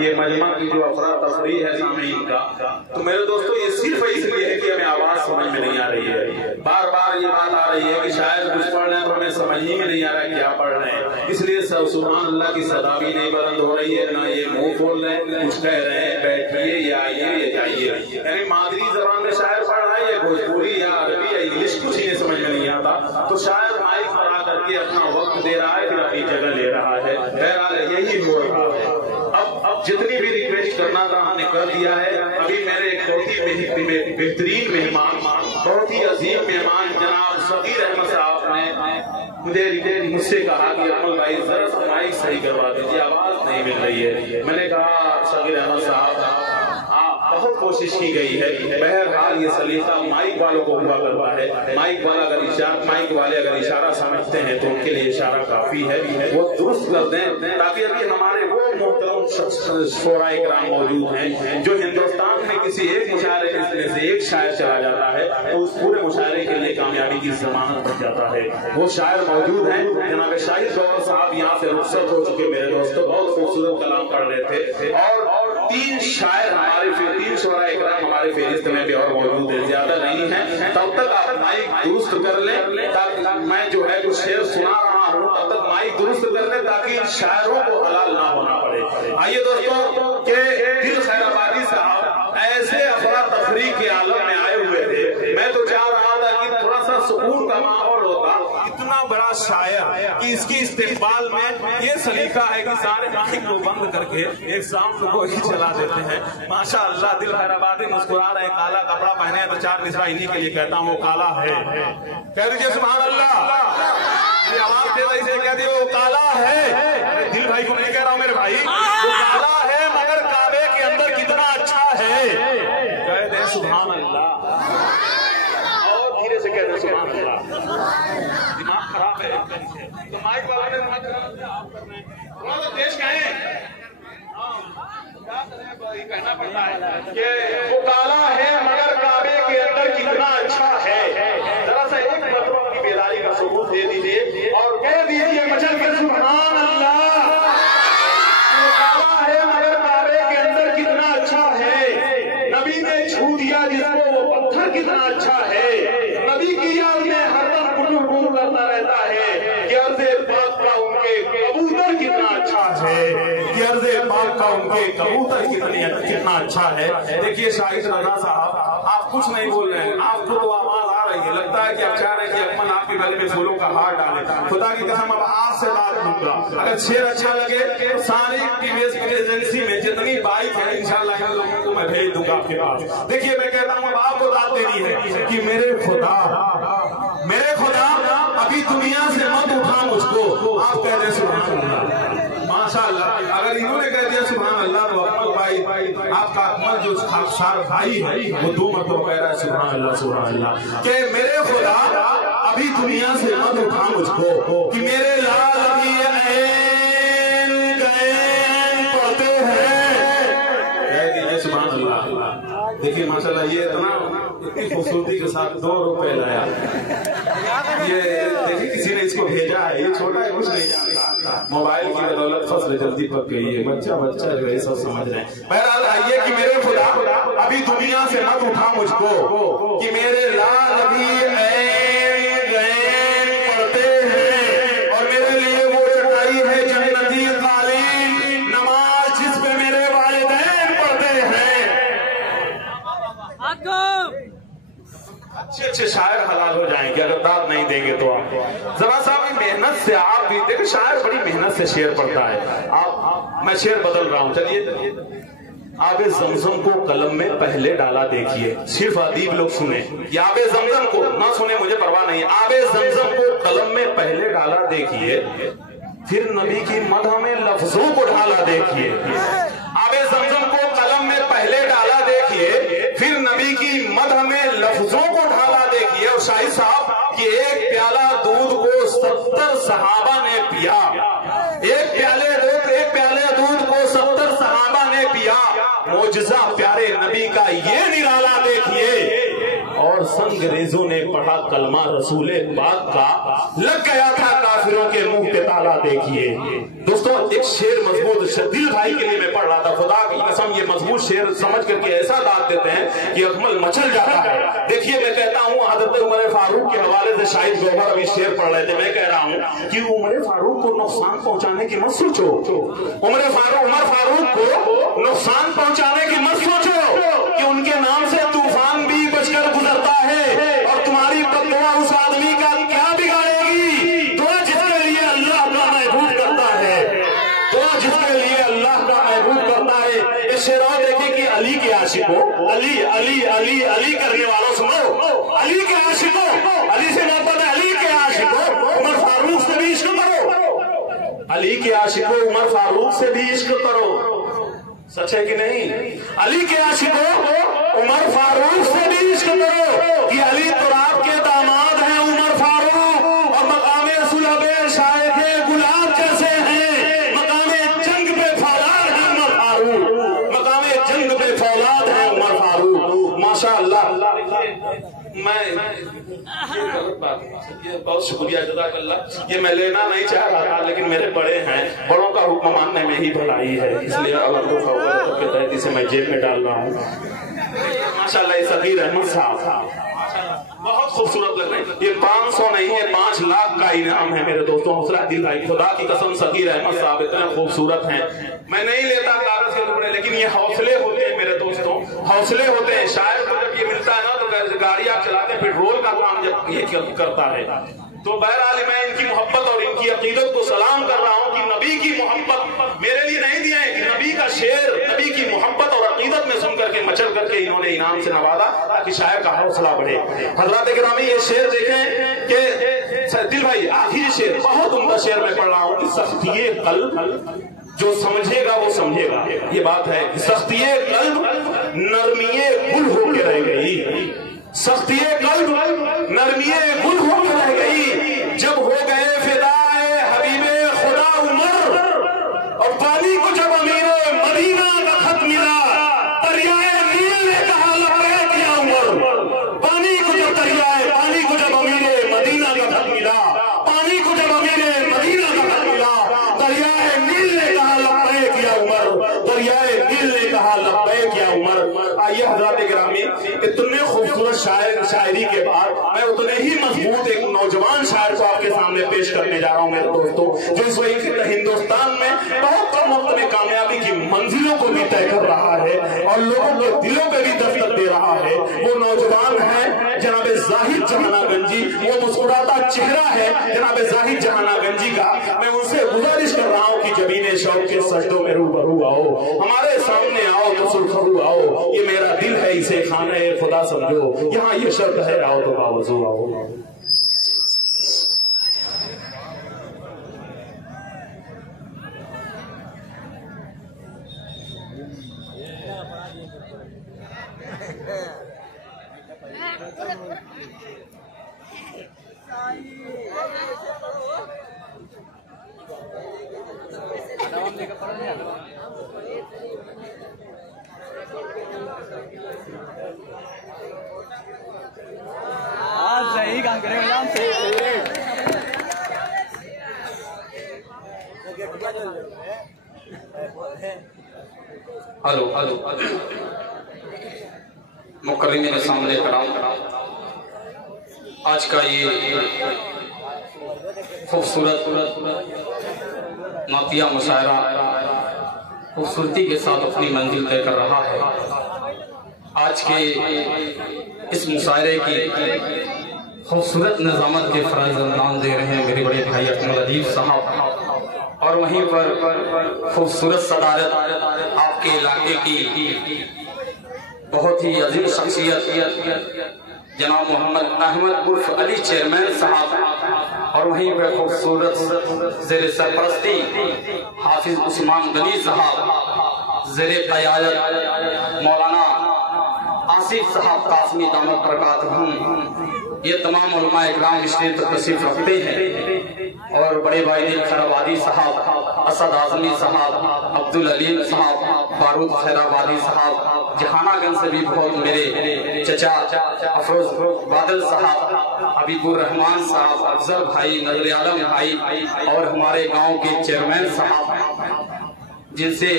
یہ مجمع کی جو افراتفری ہے سامعین کا، تو میرے دوستو یہ صرف اس لیے ہے کہ ہمیں آواز سمجھ میں نہیں آ رہی ہے. بار بار یہ بات آ رہی ہے کہ شاید کچھ پڑھ رہے ہیں تو ہمیں سمجھ ہی میں نہیں آ رہا ہے کیا پڑھ رہے ہیں، اس لیے سبحان اللہ کی صدا بھی نہیں بلند ہو رہی ہے، نہ یہ منہ کھول رہے ہیں، کچھ کہہ رہے ہیں بیٹھیے یا آئیے یا جائیے. یعنی مادری زبان میں شاعر پڑھ رہا ہے، یہ بھوجپوری یا عربی یا انگلش کچھ ہی سمجھ میں نہیں آتا، تو شاعر مائک پر آ کر کے اپنا وقت دے رہا ہے، پھر اپنی جگہ لے رہا ہے. بہرحال یہی ہو رہا ہے. اب جتنی بھی ریکویسٹ کرنا تھا ہم نے کر دیا ہے. ابھی میرے ایک بہت ہی بہترین مہمان، بہت ہی عظیم مہمان جناب صغیر احمد صاحب نے مجھ سے کہا کہ اکمل بھائی ذرا سا مائک صحیح کروا دیجیے، آواز نہیں مل رہی ہے. میں نے کہا صغیر احمد صاحب بہت کوشش کی گئی ہے، بہرحال یہ سلیقہ مائک والوں کو ہوا کرتا ہے. مائک والے اگر اشارہ سمجھتے ہیں تو ان کے لیے اشارہ کافی ہے، وہ درست کر دیں تاکہ ابھی ہمارے وہ محترم شعراء کرام موجود ہیں جو ہندوستان میں کسی ایک مشاعرے میں سے ایک شاعر چلا جاتا ہے تو اس پورے مشاعرے کے لیے کامیابی کی ضمانت بن جاتا ہے. وہ شاعر موجود ہیں. جناب شاہد گوہر صاحب یہاں سے رخصت ہو چکے میرے دوستوں، بہت خوبصورت کلام پڑھ رہے تھے، اور 3 شاعر ہمارے 3 شعراء اکرام ہمارے فہرست میں بھی اور موجود ہیں، زیادہ نہیں ہیں. تب تک آپ مائک درست کر لیں تاکہ میں جو ہے کچھ شعر سنا رہا ہوں، تب تک مائک درست کر لیں تاکہ شاعروں کو حلال نہ ہونا پڑے. آئیے دوستوں کہ دل خیر آبادی صاحب ایسے افراتفری کے عالم میں آئے ہوئے تھے، میں تو چاہ رہا تھا کہ تھوڑا سا سکون کا ماحول ہوتا. اتنا بڑا شاعر کہ اس کی استقبال میں یہ سلیقہ ہے کہ سارے مائک کو بند کر کے ایک ساؤنڈ کو ہی چلا دیتے ہیں. ماشاء اللہ دل خیر آبادی مسکرا رہے ہیں. کالا کپڑا پہنے تو 4 مصرع انہی کے لیے کہتا ہوں، وہ کالا ہے. کہہ دیجیے سبحان اللہ. یہ آواز دے رہی سے کہہ دیے وہ کالا ہے. دل بھائی کو نہیں کہہ رہا ہوں میرے بھائی، وہ کالا ہے مگر کعبے کے اندر کتنا اچھا ہے. کہہ دیں سبحان اللہ، اور دھیرے سے کہہ دیں سبحان اللہ. دماغ خراب ہے تو مائک والے نے دیش کہیں کہنا پڑتا ہے کہ وہ کالا ہے مگر کعبے کے اندر کتنا اچھا ہے. ذرا سا ایک مرتبہ اپنی بیداری کا ثبوت دے دیجیے اور کہہ دیجیے مچل کے سبحان اللہ. وہ کالا ہے مگر کعبے کے اندر کتنا اچھا ہے. نبی نے چھو دیا جس کو وہ پتھر کتنا اچھا ہے. نبی کی یاد میں ہر دم گڑ کرتا رہتا ہے کہ عرض پاک کا ان کے کبوتر کتنا اچھا ہے. عرض پاک کا ان کے کبوتر کتنا اچھا ہے. دیکھیے شاہد رضا صاحب آپ کچھ نہیں بول رہے ہیں، آپ کو تو آواز آ رہی ہے، لگتا ہے کہ آپ چاہ رہے ہیں کہ اکمل آپ کے گلے میں پھولوں کا ہار ڈالے. خدا کی قسم اب آپ سے بات دوں گا، اگر شعر اچھا لگے ساری ایجنسی میں جتنی بائک ہے انشاءاللہ ان لوگوں کو میں بھیج دوں گا آپ کے پاس. دیکھیے میں کہتا ہوں اب آپ کو داد دینی ہے کہ میرے خدا ابھی دنیا سے مت اٹھا مجھ کو. آپ کہہ دیں سبحان اللہ. ماشاء اللہ اگر انہوں نے کہہ دیا سبحان اللہ تو اکمل بھائی آپ کا اکمل جو خاکسار بھائی ہے وہ 2 مرتبہ کہہ رہا ہے سبحان اللہ سبحان اللہ کہ میرے خدا ابھی دنیا سے مت اٹھا مجھ کو کہ میرے لال ابھی عین گئین پڑھتے ہیں. کہہ دیجیے سبحان اللہ. دیکھیے ماشاء اللہ یہ اتنی خوبصورتی کے ساتھ 2 روپے لایا. یہ دیکھیے کسی نے اس کو بھیجا ہے، یہ چھوٹا ہے کچھ نہیں جانتا. موبائل کی بدولت فصل جلدی پک گئی ہے، بچہ جو ہے سب سمجھ رہے ہیں. بہرحال آئیے کہ میرے خدا ابھی دنیا سے مت اٹھا مجھ کو کہ میرے لال ابھی عین گئین پڑھتے ہیں اور میرے لیے وہ چٹائی ہے جنتی قالین، نماز جس پہ میرے والدین پڑھتے ہیں. اچھے شاعر حلال ہو جائیں گے اگر داد نہیں دیں گے تو. آپ ذرا سا محنت سے آپ بھی دیکھیں شاعر بڑی محنت سے شعر پڑھتا ہے. میں شعر بدل رہا ہوں. چلیے آب زمزم کو قلم میں پہلے ڈالا دیکھیے. صرف ادیب لوگ سنیں یہ آب زمزم کو نہ سنیں مجھے پرواہ نہیں. آب زمزم کو قلم میں پہلے ڈالا دیکھیے پھر نبی کی مدح میں لفظوں کو ڈھالا دیکھیے. آب زمزم کو قلم میں پہلے ڈالا دیکھیے پھر نبی کی مدح میں لفظوں کو ڈھالا دیکھیے. اور شاہد صاحب کہ ایک پیالہ دودھ کو 70 صحابہ نے پیا. ایک پیالے دودھ کو 70 صحابہ نے پیا. معجزہ پیارے نبی کا یہ نرالا دیکھیے. اور سنگریزوں نے پڑھا کلمہ رسول پاک کا، لگ گیا تھا کافروں کے منہ پہ تالا دیکھیے. دوستوں एक शेर मजबूत दिल भाई के लिए मैं पढ़ रहा था, खुदा की कसम ये मजबूत शेर समझ करके ऐसा दाद देते हैं कि अकमल मचल जाता है। देखिए मैं कहता हूँ हजरत उमर फारूक के हवाले से शाहिद गौहर अभी शेर पढ़ रहे थे, मैं कह रहा हूँ कि उमर फारूक को नुकसान पहुंचाने की मत सोचो, उमर फारूक को नुकसान पहुंचाने की मत सोचो कि उनके नाम से तूफान भी बचकर गुजरता है और तुम्हारी बददुआ उस आदमी का क्या बिगाड़ेगी। दुआ जिसके लिए अल्लाह का महबूब करता है, दुआ जिसके लिए अल्लाह का महबूब करता है। इस शेर और देखें कि अली के आशिकों, अली अली अली अली करने वालों सुनो, अली के आशिकों, अली से मोहब्बत है, अली के आशिकों उमर फारूक से भी इश्क करो, अली के आशिकों उमर फारूक से भी इश्क करो। सच है कि नहीं? अली के आशिकों उमर फारूक से भी इश्क करो कि अली तो आपके दामाद हैं उमर फारूक, और मकामे सुलभे शायदे गुलाब जैसे हैं, मकामे जंग पे फौलाद है उमर फारूक, मकामे जंग पे फौलाद है उमर फारूक। माशाअल्लाह। ये बहुत शुक्रिया जज़ाकल्लाह, ये मैं लेना नहीं चाह रहा था लेकिन मेरे बड़े हैं, बड़ों का हुक्म मानने में ही भलाई है, इसलिए अगर के तहत इसे मैं जेब में डाल रहा हूँ। माशाअल्लाह ये सगीर अहमद साहब बहुत खूबसूरत लग रहे हैं। ये 500 नहीं है 5 लाख का इनाम है मेरे दोस्तों। हौसला दिल भाई, खुदा की कसम सगीर अहमद साहब इतने खूबसूरत हैं, मैं नहीं लेता कागज के टुकड़े, लेकिन ये हौसले होते हैं मेरे दोस्तों, हौसले होते हैं। शायद तो जब ये मिलता है ना तो गाड़ी आप चलाते हैं, पेट्रोल का काम जब ये करता है। तो बहरहाल मैं इनकी मोहब्बत और इनकी अकीदत को सलाम कर रहा हूँ कि नबी की मोहब्बत मेरे लिए नहीं दिया है, कि नबी का शेर, नबी की मोहब्बत और अकीदत में सुन करके मचल करके इन्होंने इनाम से नवाजा ताकि शायर का हौसला बढ़े। हज़रात गिरामी ये शेर देखें कि दिल भाई आखिरी शेर बहुत उम्दा शेर मैं पढ़ रहा हूँ कि सख्तिये कल्ब जो समझेगा वो समझेगा, ये बात है। सख्तिये कल्ब नरमिये गुल होके रह गई, सख्तिये कल्ब नरमिये गुल होके रह गई, जब हो गए फिदाए हबीबे खुदा उमर, और पानी को जब अमीरे मदीना का खत मिला, दरियाए नील ने कहा लबैक या उमर, पानी को जब अमीरे मदीना का खत मिला, पानी को जब अमीरे मदीना का खत मिला, दरियाए नील ने कहा लबैक या उमर, दरियाए नील ने कहा लबैक या उमर। आइए हज़रात गिरामी, इतने खूबसूरत शायरी के बाद मैं उतने ही मजबूत एक नौजवान शायर को आपके सामने पेश करने जा रहा हूँ मेरे दोस्तों, जो इस वक्त हिंदुस्तान में बहुत कम वक्त में कामयाबी की मंजिलों को भी तय कर रहा है और लोगों के दिलों पे भी दस्तक दे रहा है। वो नौजवान है जनाब जाहिद जहानागंजी, वो मुस्कुराता चेहरा है जनाब जाहिद जहानागंजी का। मैं उनसे गुजारिश कर रहा हूँ कि जबीने शौक के सजदों में रूबरू आओ, हमारे सामने आओ तो सुरखरू आओ, ये मेरा दिल है इसे खाने खुदा समझो, यहाँ ये शर्त है आओ तो बावजू आओ। सही काम करेंगे हम, हेलो हेलो मुकर्रमीन सामने कराम, आज का ये खूबसूरत नातिया मुशायरा खूबसूरती के साथ अपनी मंजिल तय कर रहा है। आज के इस मुशायरे की खूबसूरत निज़ामत के फराइज़ नाम दे रहे हैं मेरे बड़े भाई अकमल अदीब साहब, और वहीं पर खूबसूरत सदारत आपके इलाके की बहुत ही अजीम शख्सियत जनाब मोहम्मद अहमद उर्फ अली चेयरमैन साहब, और वहीं पर खूबसूरत ज़ेरे सरपरस्ती हाफिज उस्मान गनी साहब, ज़ेरे क़यादत मौलाना आसिफ साहब कासमी दामद बरकातहुम, ये तमाम उलमा इकराम स्टेज पर तशरीफ रखते हैं, और बड़े भाई खैराबादी साहब, असद आजमी साहब, अब्दुल अलीम साहब, बारूद खैराबादी साहब, जहानागंज से भी बहुत मेरे चचा अफरोज बादल साहब, हबीबुर रहमान साहब, अफजल भाई, नजर आलम भाई, और हमारे गांव के चेयरमैन साहब जिनसे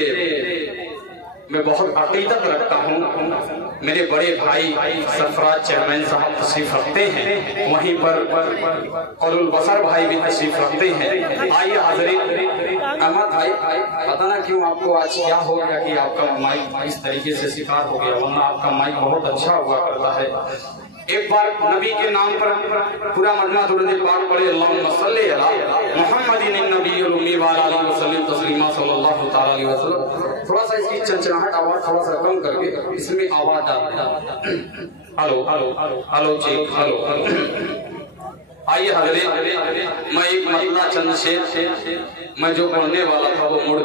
मैं बहुत अकीदत रखता हूँ। मेरे बड़े भाई सरफराज चेयरमैन साहब तशरीफ रखते हैं, वहीं पर कौलुल बसर भाई भी तशरीफ रखते हैं। आइए हाज़रीन, अहमद भाई, पता ना क्यों आपको आज क्या हो गया कि आपका माइक इस तरीके से शिकार हो गया, वरना आपका माइक बहुत अच्छा हुआ करता है। एक बार नबी के नाम पर पूरा मजमा दुरूद पाक पढ़े, अल्लाहुम्मा सल्ली अला मुहम्मदिन नबीयुल उम्मी व अला आलिहि वसल्लम तस्लीमा सल्लल्लाहु तआला अलैहि वसल्लम। थोड़ा सा इसकी चंचनाहट आवाज थोड़ा सा कम करके इसमें आवाज आता है। हेलो हेलो हेलो जी, हेलो। आइए हजरत, मैं एक मतला चंद शेर मैं जो पढ़ने वाला था वो मुड़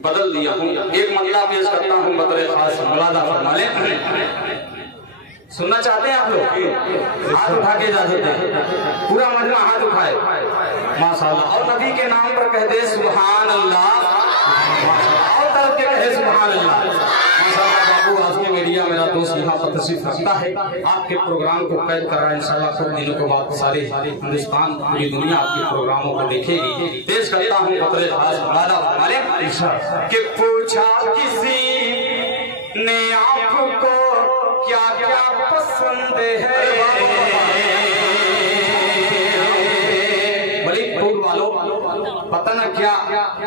बदल दिया हूँ। एक मतला पेश करता हूँ बतरे खास, मुलादा फरमाए। सुनना चाहते हैं आप लोग? हाथ उठा के जा सकते हैं, पूरा मजमा हाथ उठाए माशाअल्लाह, और नबी के नाम पर कह दे सुभान अल्लाह, और तरफ के कहे सुभान अल्लाह माशाअल्लाह। बाबू आज के मीडिया मेरा दोस्त यहाँ पर तशरीफ रखता है, आपके प्रोग्राम को कैद कर रहा है। इंशाल्लाह कुछ दिनों के बाद सारे हिंदुस्तान पूरी दुनिया आपके प्रोग्रामों को देखेगी। पेश करता हूँ बतरे खास मुलादा फरमाए कि पूछा किसी ने आपको क्या क्या पसंद है, मलिकपुर वालों, पता ना क्या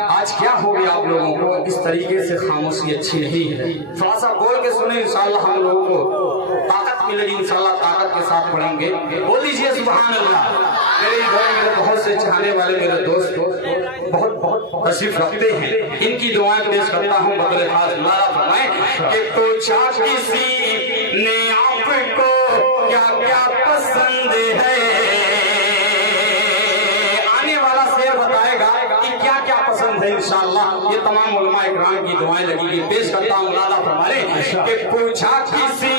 आज क्या हो गया आप लोगों को, इस तरीके से खामोशी अच्छी नहीं है। थोड़ा सा बोल के सुने, इंशाल्लाह हम लोगों को ताकत मिलेगी, इंशाल्लाह ताकत के साथ पढ़ेंगे। बोल दीजिए सुभान अल्लाह। मेरे बहुत से चाहने वाले मेरे दोस्त बहुत बहुत तशरीफ रखते हैं, इनकी दुआएं पेश करता हूँ बतौर खास। मुलादा फरमाएं कि पूछा किसी ने आपको क्या क्या पसंद है, आने वाला शेर बताएगा कि क्या क्या पसंद है। इंशाअल्लाह ये तमाम उलमा इकराम की दुआएं लगेगी। पेश करता हूँ मुलादा फरमाएं कि पूछा किसी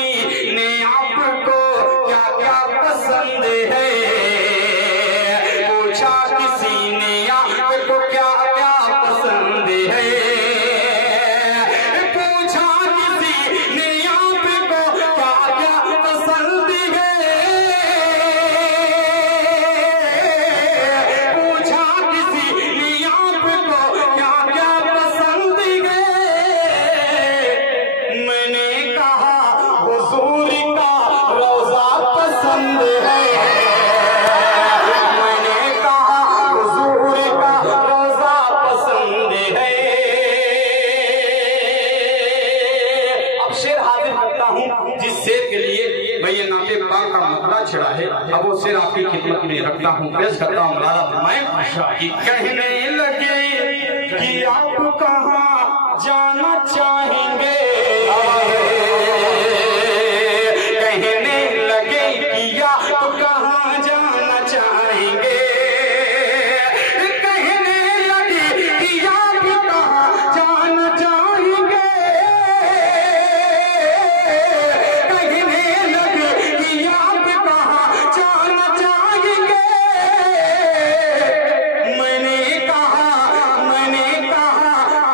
ने आपको क्या क्या पसंद है, पूछा किसी ने आपको क्या क्या पसंद है, पूछा किसी ने आपको क्या क्या पसंद है, पूछा किसी ने आपको क्या क्या पसंद है। मैंने कहा हुजूर का रोजा पसंद है, छिड़ा है। अब वो शेर आपकी खिदमत में रखता हूँ, पेश करता हूँ। मुलादा फरमाएं कि कहने लगे कि आप कहाँ जाना चाहेंगे, कहने लगे कि आप कहाँ जाना चाहेंगे, कहने लगे कि आप कहाँ जाना चाहेंगे, कहने लगे कि आप जाना चाहेंगे। मैंने कहा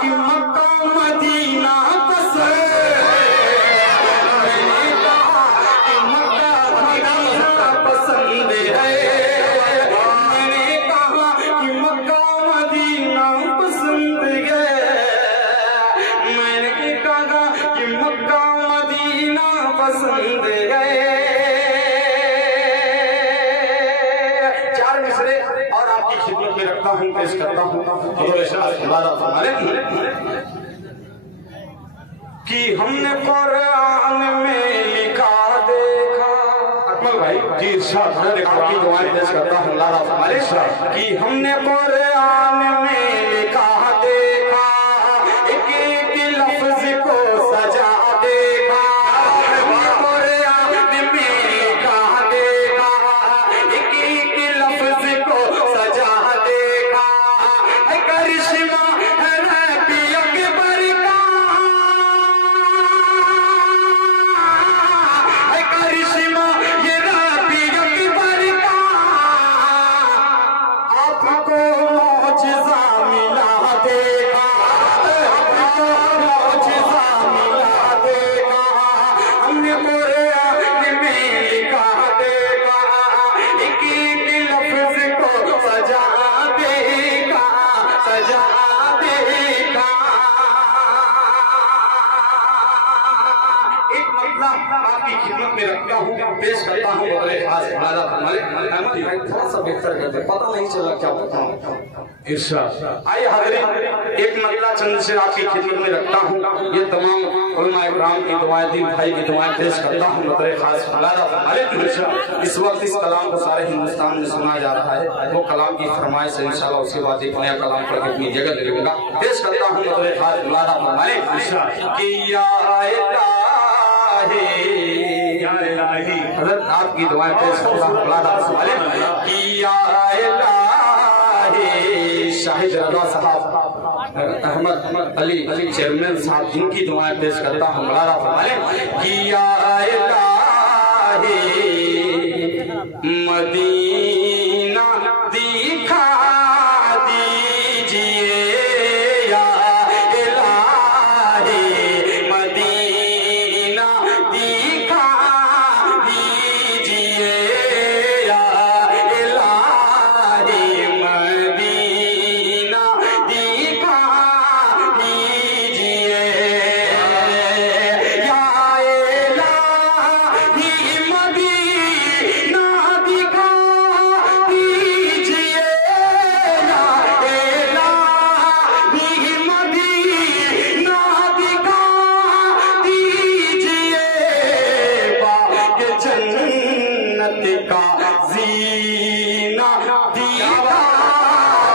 कि मक्का मदीना पसंद, मैंने कहा कि मक्का मदीना पसंद है, मैंने कहा कि मक्का मदीना पसंद है, मैंने कहा कि मक्का मदीना पसंद है। और आपकी खिदमत में रखता हूँ, पेश करता हूँ कि हमने कुरान में लिखा देखा, अकमल भाई जी आपकी दुआएं पेश करता हूँ कि हमने कुरान में लिखा देखा, एक एक लफ्ज को सजा देखा, कुरान में लिखा देखा, एक एक लफ्ज को सजा देखा, करिश्मा है नबी अकबर का, करिश्मा ये नबी अकबर का, आपको मौजज़ा मिला हूँ, पेश करता हूँ बड़े खास राजा अहमद भाई थोड़ा सा बेहतर करते, पता नहीं चला क्या बताऊँ। इरशाद। आइए हाज़रीन, एक मरला चंद से आपकी खिदमत में रखता हूँ। ये तमाम उलमा इकराम की दुआएं, दीन भाई की दुआएं पेश करता हूँ बड़े खास राजा। इस वक्त इस कलाम को सारे हिंदुस्तान में सुना जा रहा है, वो कलाम की फरमाइश है, इंशाल्लाह उसके बाद एक नया कलाम पढ़ के अपनी जगह ले लूंगा। पेश करता हूँ बड़े खास राजा कि या इलाही, हज़रत आपकी दुआएं पेश करता हूँ कि या इलाही, शाहिद रज़ा साहब, अहमद अली चेयरमैन साहब, जिनकी दुआएं पेश करता हूँ कि या इलाही मदीना दिखा दीजिए, या इलाही मदीना दिखा दीजिए, या इलाही मदीना दिखा दीजिए, या इलाही मदीना दिखा दीजिए, या इलाही मदीना दिखा दीजिए, बाग जन्नत का जीना दिखा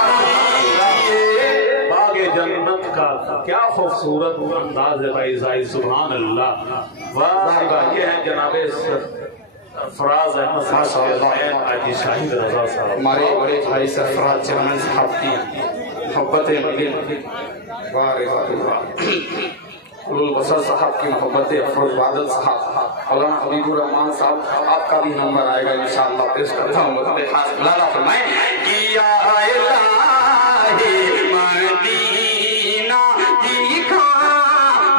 दीजिए। बाग जन्नत का क्या खूबसूरत अंदाज है भाई जाहिर, सुभान अल्लाह। वाह, ये है जनाबे फराज अहमद साहब, हाजी शाहिद रज़ा साहब, हमारे बड़े भाई सरफराज चेयरमैन साहब की मोहब्बतें मिली। उलुल बसर साहब की मोहब्बतें, अफरोज बादल साहब, मौलाना हबीबुर रहमान साहब, आपका भी नंबर आएगा इंशाअल्लाह। पेश करता हूँ बड़े खास लाला फरमाए कि या इलाही मदीना दिखा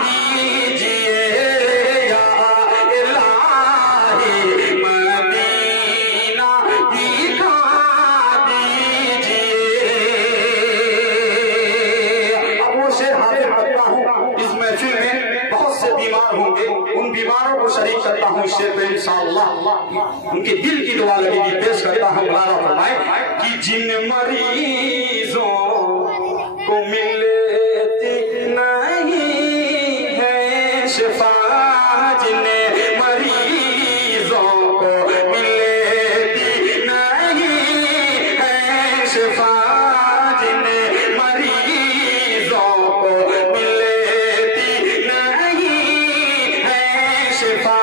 दीजिए, या इलाही मदीना दिखा दीजिए। अब वो शेर हाजिर करता हूँ, इस महफिल में बहुत से बीमार होंगे, उन बीमारों को शरीक करता हूँ इस शेर पे इंशाअल्लाह, उनके दिल की दुआ लगेगी। पेश करता हूँ लाला फरमाए कि जिन मरीजों को मिलती नहीं है शिफा, जिन मरीजों को मिलती नहीं है शिफा, जिन मरीजों को मिलती नहीं है शिफा,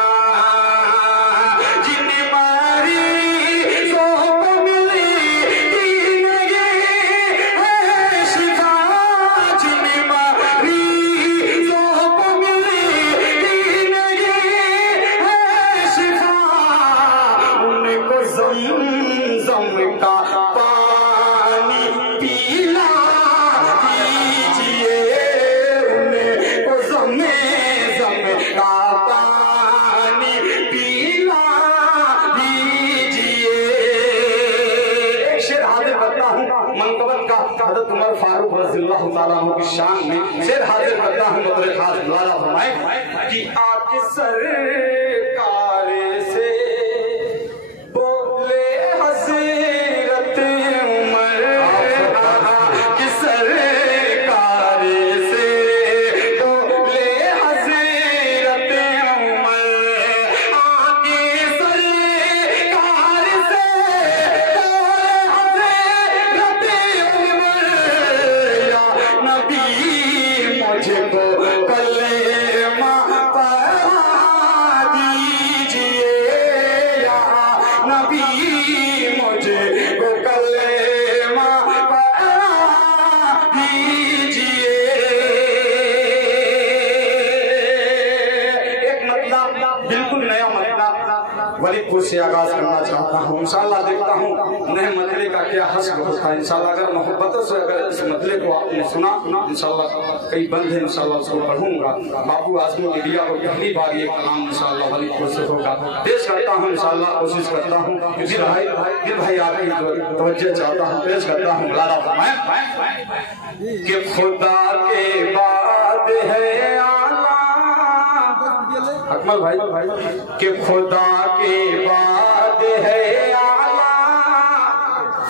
जिन मरीजों को मिलती नहीं है शिफा, जिन मरीजों को मिलती नहीं है शिफा, उनको ज़मज़म का पानी पिला दीजिए, उनको ज़मज़म का पानी पिला दीजिए। एक शेर हाजिर करता हूँ मनकबत का, हज़रत उमर फारूक रज़ियल्लाहु ताला अन्हु की शान में शेर हाजिर करता हूँ बड़े खास लाला फरमाए कि आपके सरकार से बोले हज़रत उमर, कि सरकार से बोले हज़रत उमर, आके सरकार से बोले हज़रत उमर, या नबी मुझको कलेमा पढ़ा दीजिए, या नबी मुझको कलेमा पढ़ा दीजिए। एक मतलब बिल्कुल नया मतलब वलीदपुर से आगाज करना चाहता हूँ। इंशाअल्लाह देखता हूँ नए मतले का क्या हश्र होता है। इंशाअल्लाह अगर मोहब्बतों से अगर इस मतले को आपने सुना, इंशाअल्लाह कई बंद है, इंशाअल्लाह उसको पढ़ूंगा। बाबू आजमी मीडिया को पहली बार ये कलाम इंशाअल्लाह वलीदपुर से होगा, पेश करता हूँ इंशाअल्लाह, कोशिश करता हूँ। दिल भाई आपकी तवज्जो चाहता हूँ, पेश करता हूँ लाला फरमाए कि खुदा के बाद है आला اکمل بھائی کہ خدا کے بعد ہے آلہ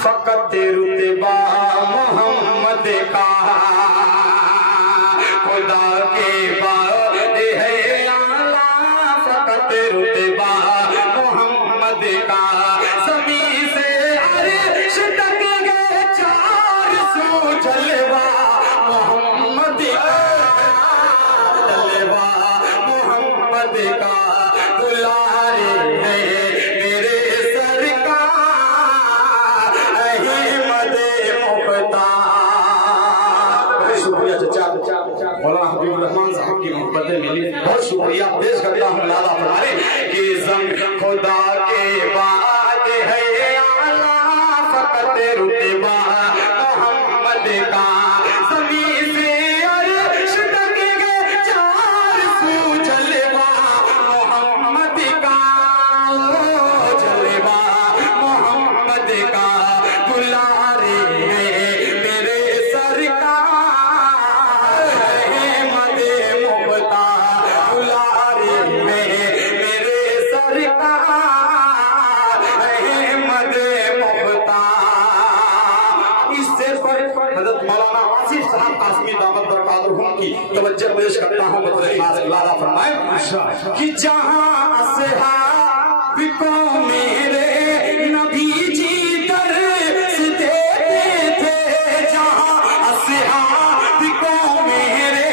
فقط رتبہ محمد کا، خدا کے بعد ہے آلہ فقط رتبہ محمد کا، زمین سے عرش تک گئے چار سو جلوہ محمد کا، جلوہ محمد کا دلارے ہے میرے سرکار احمد مختار۔ بہت شکریہ چچا مولانا حبیب الرحمان صاحب کی محبت ملی، بہت شکریہ پیش کرتا ہوں لالا فرمانے کہ زم خدا کے بعد ہے اعلیٰ فقط رتبہ محمد کا، زمین سے عرش تک گئے چار سو جلوہ محمد کا، جلوہ محمد کا دلارے ہے میرے سرکار احمد مختار، دلارے ہے میرے سرکار احمد مختار۔ اس سے حضرت مولانا آصف صاحب قاسمی دامت برکاتہم کی توجہ پیش کرتا ہوں، مطلب خاص لالا فرمائے کہ جہاں اصحاب کو میرے نبی جی درس دیتے تھے، جہاں اصحاب کو میرے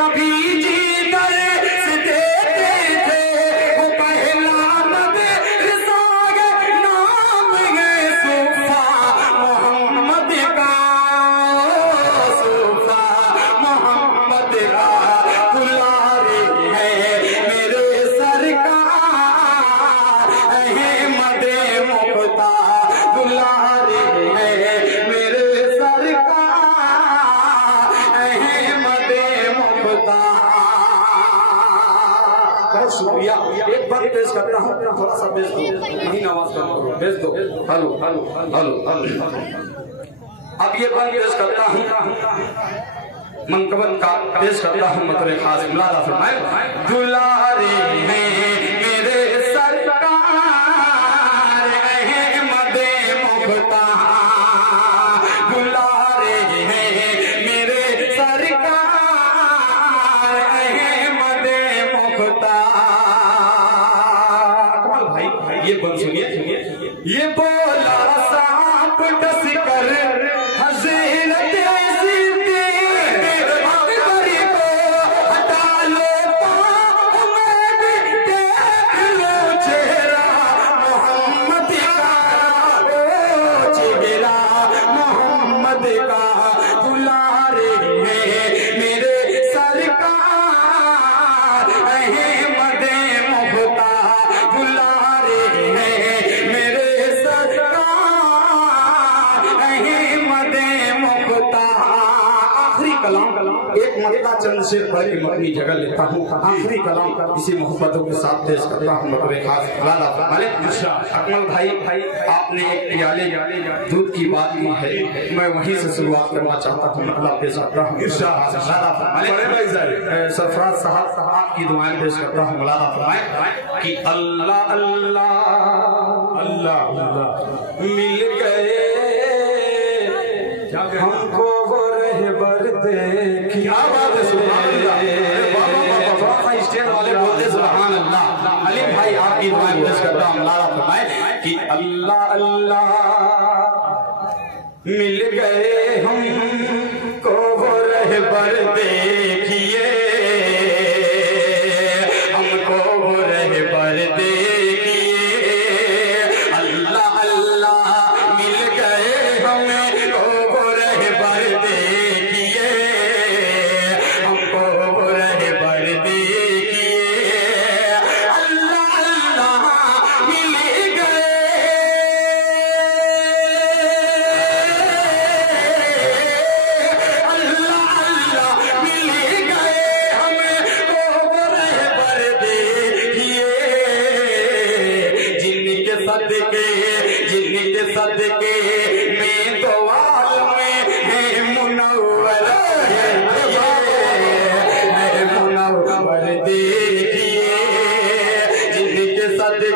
نبی جی درس دیتے تھے، وہ پہلا مدرسہ نام ہے صوفہ محمد کا، صوفہ محمد کا دلارے ہے میرے سرکار احمد مختار، دلارے ہے میرے سرکار احمد مختار۔ بہت شکریہ، ایک بار پیش کرتا ہوں، تھوڑا سا بیچ دو، نہیں آواز کرو، بیچ دو، ہلو ہلو ہلو ہلو۔ اب یہ بار پیش کرتا ہوں، منقبت کا پیش کرتا ہوں، مطلب خاص لالا فرمائے دلارے ہیں میرے سرکار احمد مختار، دلارے ہیں میرے سرکار احمد مختار۔ کمال بھائی یہ بند سنیے، یہ بولا سانپ ڈس کر حضرت ایک مرتبہ چند شعر پڑھ کے اپنی جگہ لیتا ہوں، آخری کلام اسی محبتوں کے ساتھ پیش کرتا ہوں، مطلب خاص لالا فرمائے اکمل بھائی آپ نے ایک پیالے دودھ کی بات کی ہے، میں وہیں سے شروعات کرنا چاہتا ہوں، اللہ پیش کرتا ہوں لالا فرمائے سرفراز صاحب آپ کی دعائیں پیش کرتا ہوں، لالا فرمائے کہ اللہ اللہ اللہ اللہ مل گئے ہم کو وہ رہبر دیکھیے۔ کیا بات ہے، سبحان اللہ، بابا اسٹیج والے بولتے سبحان اللہ۔ علیم بھائی آپ کی دعائیں پیش کرتا ہوں، لالا فرمائے کہ اللہ اللہ مل گئے ہم کو وہ رہبر دیکھیے، ہم کو وہ رہبر دیکھیے، اللہ اللہ مل گئے ہم کو وہ رہبر دیکھیے، देख